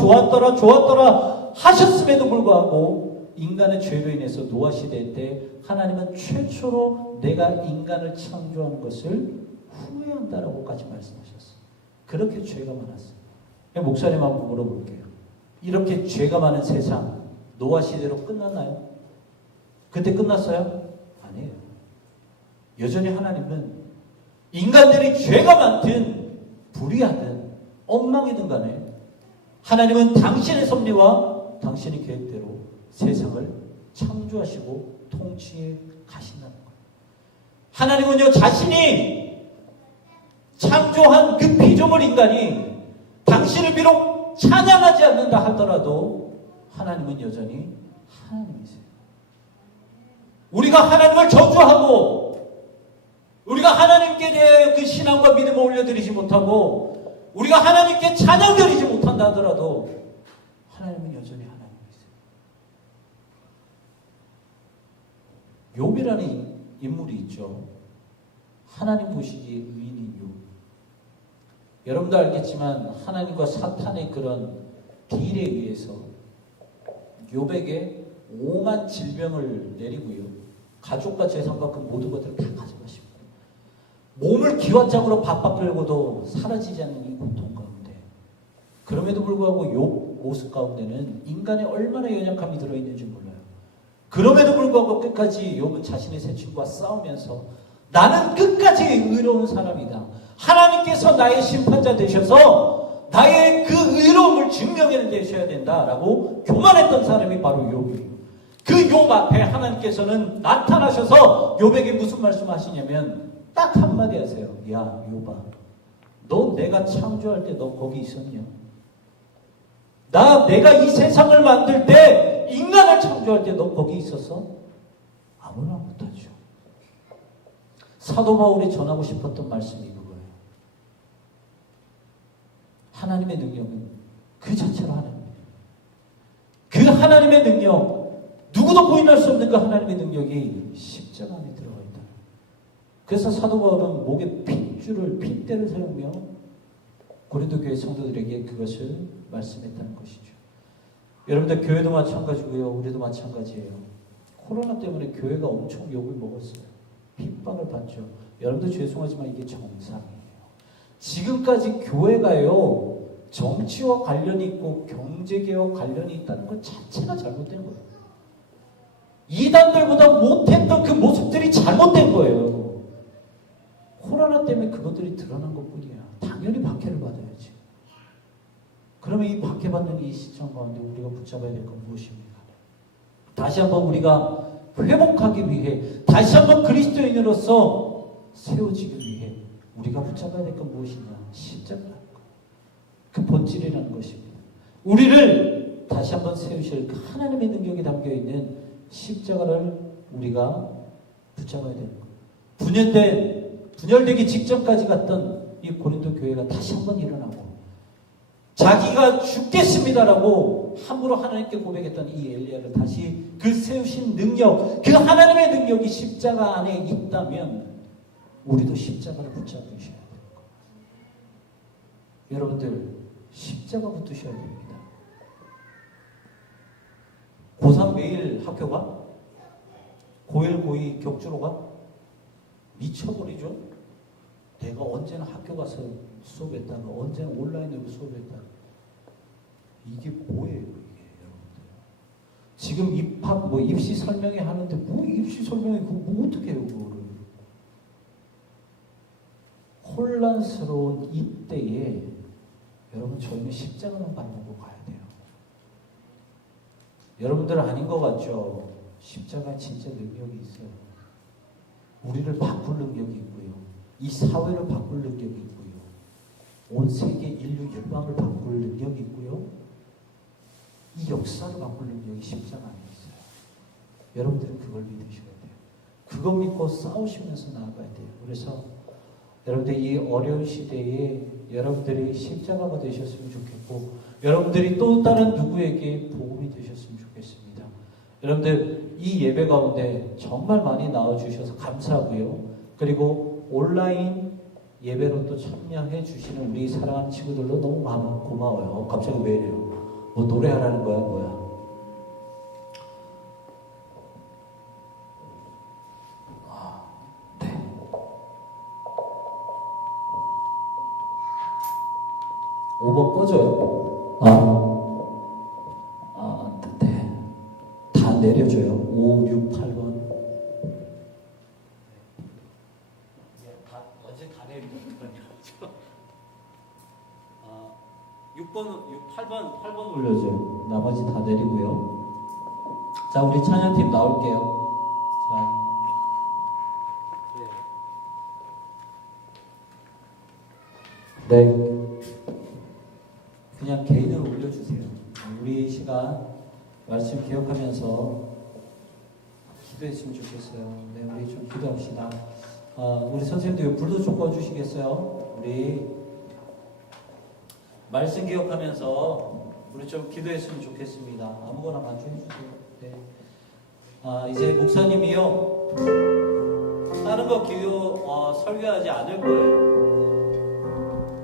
하셨음에도 불구하고 인간의 죄로 인해서 노아 시대 때 하나님은 최초로 내가 인간을 창조한 것을 후회한다라고까지 말씀하셨어요. 그렇게 죄가 많았어요. 목사님 한번 물어볼게요. 이렇게 죄가 많은 세상 노아 시대로 끝났나요? 그때 끝났어요? 아니에요. 여전히 하나님은 인간들이 죄가 많든 불의하든 엉망이든 간에 하나님은 당신의 섭리와 당신의 계획대로 세상을 창조하시고 통치해 가신다는 거예요. 하나님은요 자신이 창조한 그 피조물 인간이 당신을 비록 찬양하지 않는다 하더라도 하나님은 여전히 하나님이세요. 우리가 하나님을 저주하고 우리가 하나님께 대하여 그 신앙과 믿음을 올려드리지 못하고 우리가 하나님께 찬양드리지 못한다 하더라도 하나님은 여전히 하나님이세요. 욥이라는 인물이 있죠. 하나님 보시기에 의인인 욥. 여러분도 알겠지만 하나님과 사탄의 그런 딜에 의해서 욥에게 오만 질병을 내리고요. 가족과 재산과 그 모든 것들을 다 가져가십니다. 몸을 기와장으로 바빠 끌고도 사라지지 않는 이 고통 가운데 그럼에도 불구하고 욥 모습 가운데는 인간의 얼마나 연약함이 들어있는지 몰라요. 그럼에도 불구하고 끝까지 욥은 자신의 세 친구와 싸우면서 나는 끝까지 의로운 사람이다. 하나님께서 나의 심판자 되셔서 나의 그 의로움을 증명해 내셔야 된다라고 교만했던 사람이 바로 욥이에요. 그 욥 앞에 하나님께서는 나타나셔서 욥에게 무슨 말씀하시냐면 딱 한마디 하세요. 야 욥아, 너 내가 창조할 때 너 거기 있었냐? 내가 이 세상을 만들 때 인간을 창조할 때 너 거기 있었어? 아무나 못하죠. 사도 바울이 전하고 싶었던 말씀이 그거예요. 하나님의 능력은 그 자체로 하나님입니다. 그 하나님의 능력 누구도 부인할 수 없는 그 하나님의 능력이 십자가 안에 들어가 있다. 그래서 사도 바울은 목에 핏줄을 핏대를 사용하며 고린도 교회 성도들에게 그것을 말씀했다는 것이죠. 여러분들 교회도 마찬가지고요. 우리도 마찬가지예요. 코로나 때문에 교회가 엄청 욕을 먹었어요. 핍박을 받죠. 여러분들 죄송하지만 이게 정상이에요. 지금까지 교회가요. 정치와 관련이 있고 경제개혁 관련이 있다는 것 자체가 잘못된 거예요. 이단들보다 못했던 그 모습들이 잘못된 거예요. 코로나 때문에 그것들이 드러난 것뿐이야. 당연히 박해를 받아야지. 그러면 이 박해받는 이 시점 가운데 우리가 붙잡아야 될 건 무엇입니까? 다시 한번 우리가 회복하기 위해, 다시 한번 그리스도인으로서 세워지기 위해 우리가 붙잡아야 될 건 무엇이냐? 십자가라는 것. 그 본질이라는 것입니다. 우리를 다시 한번 세우실 그 하나님의 능력이 담겨있는 십자가를 우리가 붙잡아야 되는 것. 분열되기 직전까지 갔던 이 고린도 교회가 다시 한번 일어나고 자기가 죽겠습니다라고 함부로 하나님께 고백했던 이 엘리야를 다시 그 세우신 능력, 그 하나님의 능력이 십자가 안에 있다면 우리도 십자가를 붙잡으셔야 되는 거예요. 여러분들 십자가 붙으셔야 됩니다. 고3 매일 학교 가? 고1, 고2 격주로 가? 미쳐버리죠? 내가 언제나 학교 가서 수업했다가 언제나 온라인으로 수업했다가 이게 뭐예요, 이게 여러분들? 지금 입학 입시 설명회 하는데 입시 설명회 그거 어떻게 해요, 그거를? 혼란스러운 이때에 여러분 저희는 십자가만 밟고 가야 돼요. 여러분들 아닌 것 같죠? 십자가에 진짜 능력이 있어요. 우리를 바꿀 능력이 있고요. 이 사회를 바꿀 능력이 있고요. 온 세계 인류 열방을 바꿀 능력이 있고요. 이 역사를 바꿀 능력이 십자가 안에 있어요. 여러분들은 그걸 믿으셔야 돼요. 그거 믿고 싸우시면서 나아가야 돼요. 그래서 여러분들 이 어려운 시대에 여러분들이 십자가가 되셨으면 좋겠고 여러분들이 또 다른 누구에게 복음이 되셨으면 좋겠습니다. 여러분들 이 예배 가운데 정말 많이 나와주셔서 감사하고요. 그리고 온라인 예배로 또 참여해 주시는 우리 사랑하는 친구들도 너무 고마워요. 갑자기 왜 이래요? 뭐 노래하라는 거야 뭐야? 네. 5번 꺼져요? 네. 다 내려줘요. 5, 6, 8번. 어제 다 내리더라고요. 8번 올려줘요. 나머지 다 내리고요. 자, 우리 찬양팀 나올게요. 자. 네. 그냥 개인으로 올려주세요. 우리 시간 말씀 기억하면서 기도했으면 좋겠어요. 네, 우리 좀 기도합시다. 우리 선생님들 불도 좀 꺼주시겠어요? 우리 말씀 기억하면서 우리 좀 기도했으면 좋겠습니다. 아무거나 마주해주세요. 네. 이제 목사님이요 다른 거 설교하지 않을 거예요.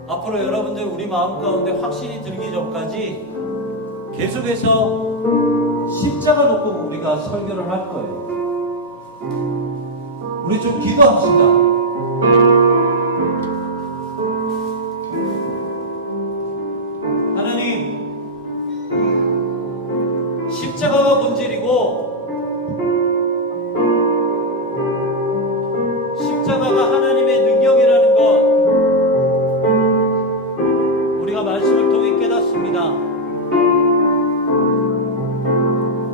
앞으로 여러분들 우리 마음 가운데 확신이 들기 전까지 계속해서 십자가 놓고 우리가 설교를 할 거예요. 우리 좀 기도합시다. 하나님, 십자가가 본질이고 십자가가 하나님의 능력이라는 것 우리가 말씀을 통해 깨닫습니다.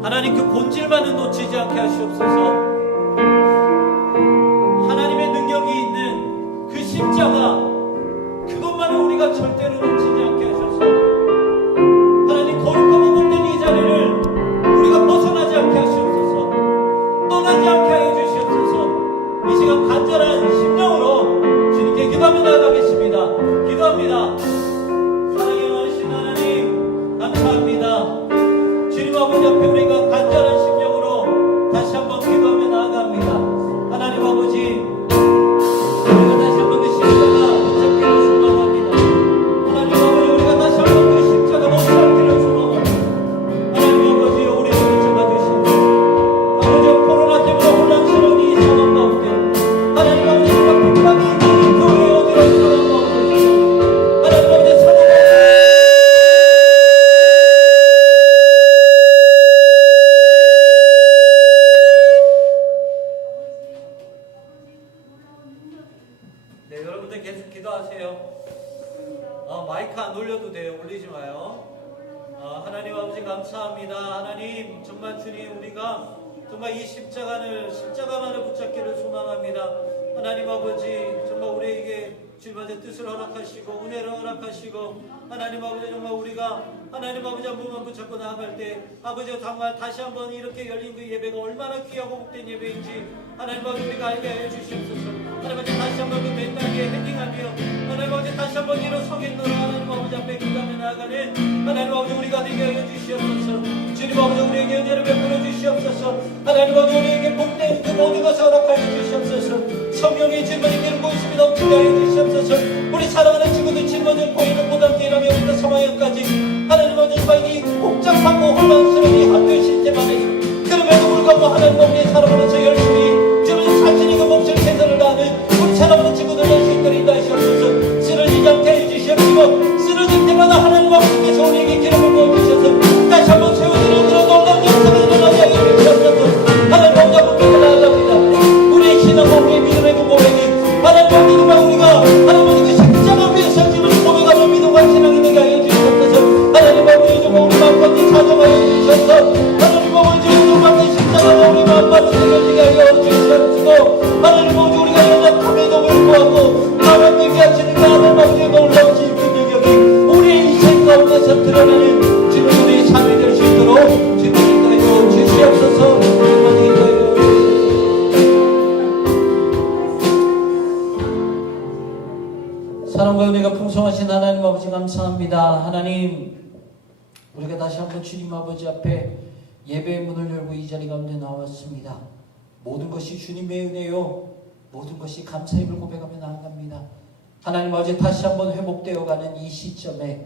하나님 그 본질만은 놓치지 않게 하시옵소서. 하나님의 능력이 있는 그 십자가 그것만은 우리가 절대로 놓치지 않게 하셔서 하나님 거룩하고 복된 이 자리를 우리가 벗어나지 않게 하시옵소서. 떠나지 않게 하여 주시옵소서. 이 시간 간절한 심령으로 주님께 기도하며 나아가겠습니다. 기도합니다. 사랑의 많으신 하나님 감사합니다. 주님 아버지 앞에 우리가 간절한 심령으로 하세요. 마이크 안 올려도 돼요. 올리지 마요. 하나님 아버지 감사합니다. 하나님 정말 주님 우리가 정말 이 십자가만을 붙잡기를 소망합니다. 하나님 아버지 정말 우리에게 주님의 뜻을 허락하시고 은혜를 허락하시고 하나님 아버지 정말 우리가 하나님 아버지 한 분만 붙잡고 나아갈 때 아버지가 정말 다시 한번 이렇게 열린 그 예배가 얼마나 귀하고 복된 예배인지 하나님 아버지 우리가 알게 하여 주시옵소서. 하나님 아버지 다시 한번 그 맨땅에 헤딩하며 하나님 아버지 다시 한번 일어서게 있노라. 하나님 아버지 앞에 기도하며 나아가는 하나님 아버지 우리가 되게 하여 주시옵소서. 주님 아버지 우리에게 은혜를 베풀어 주시옵소서. 하나님 아버지 우리에게 복된 그 모든 것을 허락하여 주시옵소서. 성령의 주님의 기름고 있음이 넘치게 하여 주시옵소서. 우리 사랑하는 친구들 질문을 보이는 고단기라며 우리가 사망까지 하나님 아버지 이 복잡하고 혼란스러운 이 학교 시스템 안에서 그럼에도 불구하고 하나님 아버지 사랑하면서 열심히 주님 자신이 그 목숨 최선을 다하는 우리 사랑하는 친구들 될 수 있도록 인도하시옵소서. 쓰러지지 않게 해주시옵시고 쓰러질 때마다 하나님 아버지께서 우리에게 기름을 부어주셔서 다시 한번 세워지는 그런 놀라운 역사가 일어나게 하여 주시옵소서. 하나님 아버지 앞에 나아갑니다. 우리의 신앙과 우리의 믿음의 그 고백이 하나님 아버지 정말 우리가 하나님 아버지 그 십자가 위에서 지금 고백하며 믿음과 신앙이 되게 하여 주시옵소서. 하나님 아버지 정말 우리 마음까지 사정하여 주셔서 하나님 아버지 정말 그 십자가가 우리 마음까지 새겨지게 하여 주시옵시고 하나님 아버지 우리가 연약함에도 불구하고 나와 비교하시는 그 하나님 아버지의 놀라우신 능력이 우리의 인생 가운데서 드러나는 주님 우리의 삶이 될 수 있도록 주님 인도하여 주시옵소서. 주님 인도하여 사랑과 은혜가 풍성하신 하나님 아버지 감사합니다. 하나님 우리가 다시 한번 주님 아버지 앞에 예배의 문을 열고 이 자리 가운데 나왔습니다. 모든 것이 주님의 은혜요 모든 것이 감사임을 고백하며 나아갑니다. 하나님 아버지 다시 한번 회복되어가는 이 시점에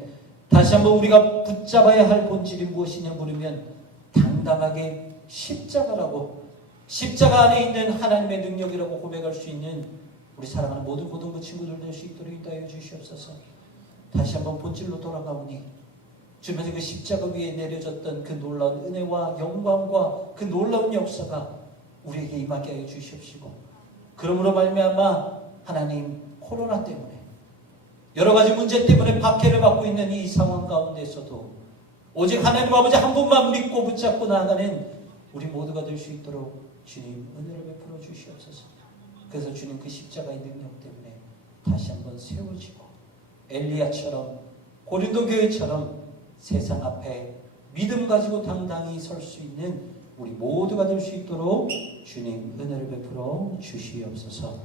다시 한번 우리가 붙잡아야 할 본질이 무엇이냐 물으면 당당하게 십자가라고 십자가 안에 있는 하나님의 능력이라고 고백할 수 있는 우리 사랑하는 모든 고등부 친구들 될 수 있도록 인도하여 주시옵소서. 다시 한번 본질로 돌아가오니 주님의 그 십자가 위에 내려졌던 그 놀라운 은혜와 영광과 그 놀라운 역사가 우리에게 임하게 하여 주시옵시고 그러므로 말미암아 하나님 코로나 때문에 여러 가지 문제 때문에 박해를 받고 있는 이 상황 가운데서도 오직 하나님 아버지 한 분만 믿고 붙잡고 나아가는 우리 모두가 될 수 있도록 주님 은혜를 베풀어 주시옵소서. 그래서 주님 그 십자가의 능력 때문에 다시 한번 세워지고 엘리야처럼 고린도 교회처럼 세상 앞에 믿음 가지고 당당히 설 수 있는 우리 모두가 될 수 있도록 주님 은혜를 베풀어 주시옵소서.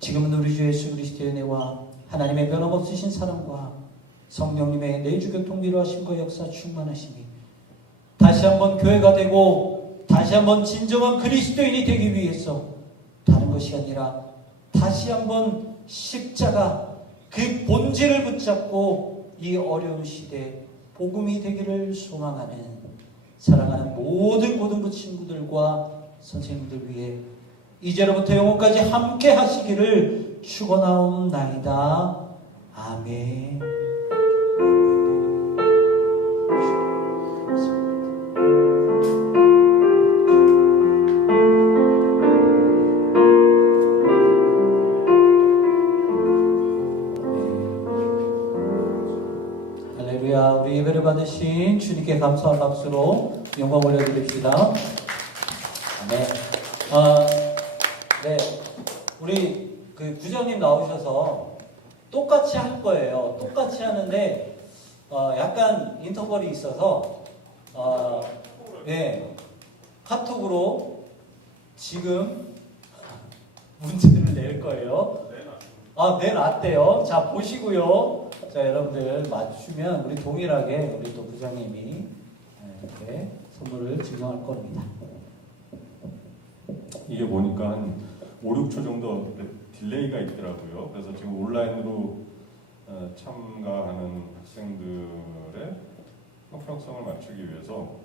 지금은 우리 주 예수 그리스도의 은혜와 하나님의 변함없으신 사랑과 성령님의 내주 교통비로 하심과 역사 충만하심이 다시 한번 교회가 되고 다시 한번 진정한 그리스도인이 되기 위해서 다른 것이 아니라 다시 한번 십자가 그 본질을 붙잡고 이 어려운 시대에 복음이 되기를 소망하는 사랑하는 모든 고등부 친구들과 선생님들 위해 이제로부터 영원까지 함께 하시기를 축원하옵나이다. 아멘. 우리 예배를 받으신 주님께 감사한 박수로 영광 올려드립시다. 네. 네. 우리 그 부장님 나오셔서 똑같이 할 거예요. 똑같이 하는데 약간 인터벌이 있어서 네. 카톡으로 지금 문제를 낼 거예요. 내놨대요. 자, 보시고요. 자, 여러분들 맞추면 우리 동일하게 우리 또 부장님이 이렇게 선물을 증정할 겁니다. 이게 보니까 한 5, 6초 정도 딜레이가 있더라고요. 그래서 지금 온라인으로 참가하는 학생들의 형평성을 맞추기 위해서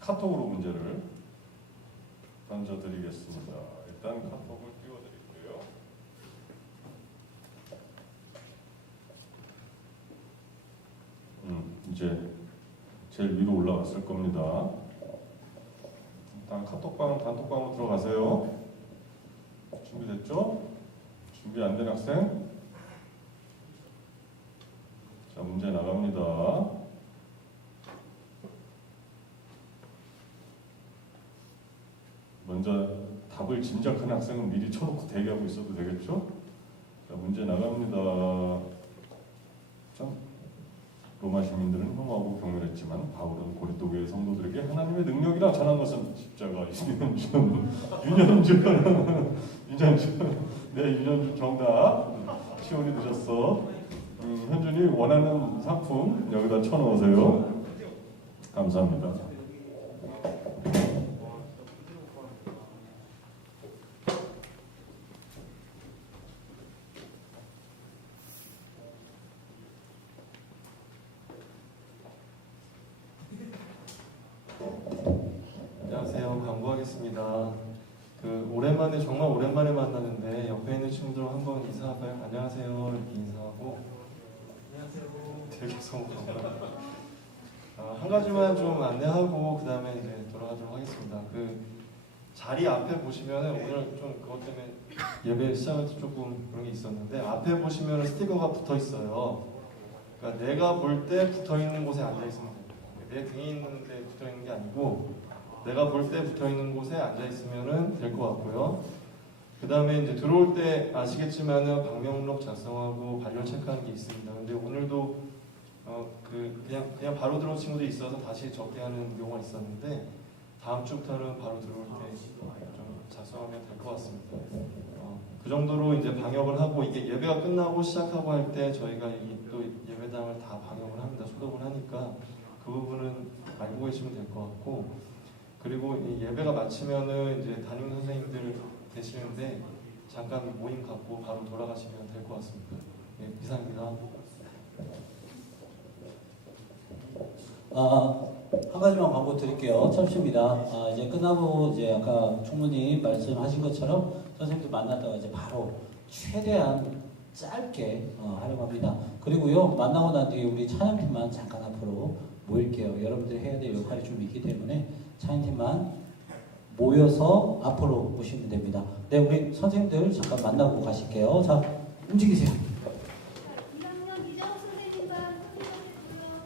카톡으로 문제를 던져드리겠습니다. 일단 카톡을 띄워드릴게요. 이제 제일 위로 올라왔을 겁니다. 일단 단톡방으로 들어가세요. 준비됐죠? 준비 안 된 학생? 문제 나갑니다. 먼저 답을 짐작하는 학생은 미리 쳐놓고 대기하고 있어도 되겠죠? 자, 문제 나갑니다. 참, 로마 시민들은 혐오하고 경멸했지만 바울은 고린도 교회 성도들에게 하나님의 능력이라 전한 것은 십자가, 유년준, 네, 유년준 정답. 시온이 늦었어. 현준이 원하는 상품 여기다 쳐넣으세요. 감사합니다. 안녕하세요. 광고하겠습니다. 오랜만에 정말 오랜만에 만나는데 옆에 있는 친구들 한번 인사할까요? 안녕하세요. 이렇게 인사하고 안녕하세요. 되게 성공합니다. 한 가지만 좀 안내하고 그 다음에 이제 돌아가도록 하겠습니다. 자리 앞에 보시면은 오늘 좀 그것 때문에 예배 시작할 때 조금 그런 게 있었는데 앞에 보시면은 스티커가 붙어 있어요. 그러니까 내가 볼 때 붙어 있는 곳에 앉아 있으면 됩니다. 내 등에 있는데 붙어 있는 게 아니고 내가 볼 때 붙어 있는 곳에 앉아 있으면 될 것 같고요. 그 다음에 이제 들어올 때 아시겠지만은 방명록 작성하고 발열 체크하는 게 있습니다. 근데 오늘도 그냥 바로 들어온 친구들이 있어서 다시 적게 하는 경우가 있었는데 다음 주부터는 바로 들어올 때 좀 작성하면 될 것 같습니다. 그 정도로 이제 방역을 하고 이게 예배가 끝나고 시작하고 할 때 저희가 또 예배당을 다 방역을 합니다. 소독을 하니까 그 부분은 알고 계시면 될 것 같고. 그리고 이 예배가 마치면은 이제 담임 선생님들 계시는데 잠깐 모임 갖고 바로 돌아가시면 될 것 같습니다. 예, 이상입니다. 한 가지만 광고 드릴게요. 철수입니다. 이제 끝나고 이제 아까 총무님 말씀하신 것처럼 선생님들 만났다가 이제 바로 최대한 짧게 하려고 합니다. 그리고요 만나고 난 뒤에 우리 찬양팀만 잠깐 앞으로 모일게요. 여러분들이 해야 될 역할이 좀 있기 때문에 찬양팀만 모여서 앞으로 오시면 됩니다. 네, 우리 선생님들 잠깐 만나고 가실게요. 자, 움직이세요.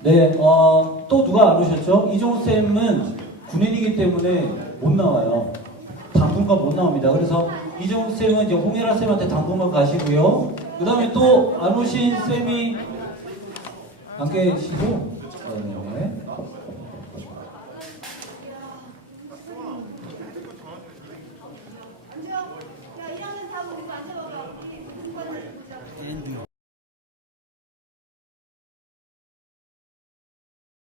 네, 또 누가 안 오셨죠? 이종훈쌤은 군인이기 때문에 못 나와요. 당분간 못 나옵니다. 그래서 이종훈쌤은 이제 홍예라쌤한테 당분간 가시고요. 그 다음에 또 안 오신 쌤이 안 계시죠? 네.